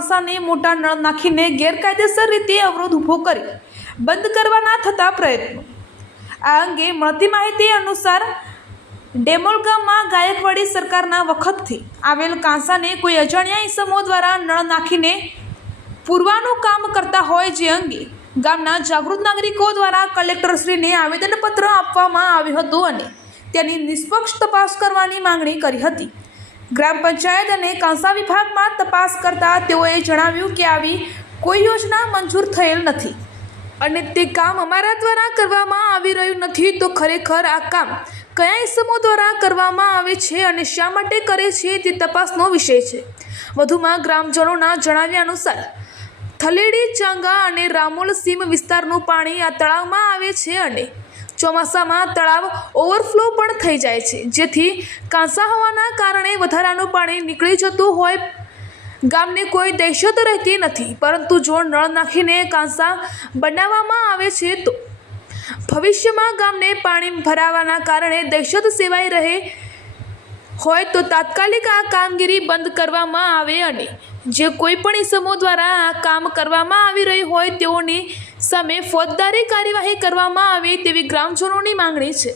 કાંસાને મોટા નળ નાખીને ગેરકાયદેસર રીતે અવરોધ ઊભો કરી બંધ કરવાના થતા પ્રયત્નો। આ અંગે મળતી માહિતી અનુસાર ડેમોલ ગામમાં ગાયકવાડી સરકારના વખતથી આવેલ કાંસાને કોઈ અજાણ્યા ઈસમો દ્વારા નળ નાખીને પૂરવાનું કામ કરતા હોય, જે અંગે ગામના જાગૃત નાગરિકો દ્વારા કલેક્ટરશ્રીને આવેદનપત્ર આપવામાં આવ્યું હતું અને તેની નિષ્પક્ષ તપાસ કરવાની માંગણી કરી હતી। ગ્રામ પંચાયત અને કાંસા વિભાગમાં તપાસ કરતા તેઓએ જણાવ્યું કે આવી કોઈ યોજના મંજૂર થયેલ નથી અને તે કામ અમારા દ્વારા કરવામાં આવી રહ્યું નથી। તો ખરેખર આ કામ કયા ઈસમો દ્વારા કરવામાં આવે છે અને શા માટે કરે છે તે તપાસનો વિષય છે। વધુમાં ગ્રામજનોના જણાવ્યા અનુસાર થલેડી, ચાંગા અને રામોલ સીમ વિસ્તારનું પાણી આ તળાવમાં આવે છે અને ચોમાસામાં તળાવ ઓવરફ્લો પણ થઈ જાય છે, જેથી કાંસા હોવાના કારણે વધારાનું પાણી નીકળી જતું હોય। ગામને કોઈ દહેશત રહેતી નથી, પરંતુ જો નળ નાખીને કાંસા બનાવવામાં આવે છે તો ભવિષ્યમાં ગામને પાણી ભરાવાના કારણે દહેશત સેવાઈ રહે હોય તો તાત્કાલિક આ કામગીરી બંધ કરવામાં આવે અને જે કોઈ પણ ઈસમો દ્વારા આ કામ કરવામાં આવી રહ્યું હોય તેઓની સામે ફોજદારી કાર્યવાહી કરવામાં આવે તેવી ગ્રામજનોની માંગણી છે।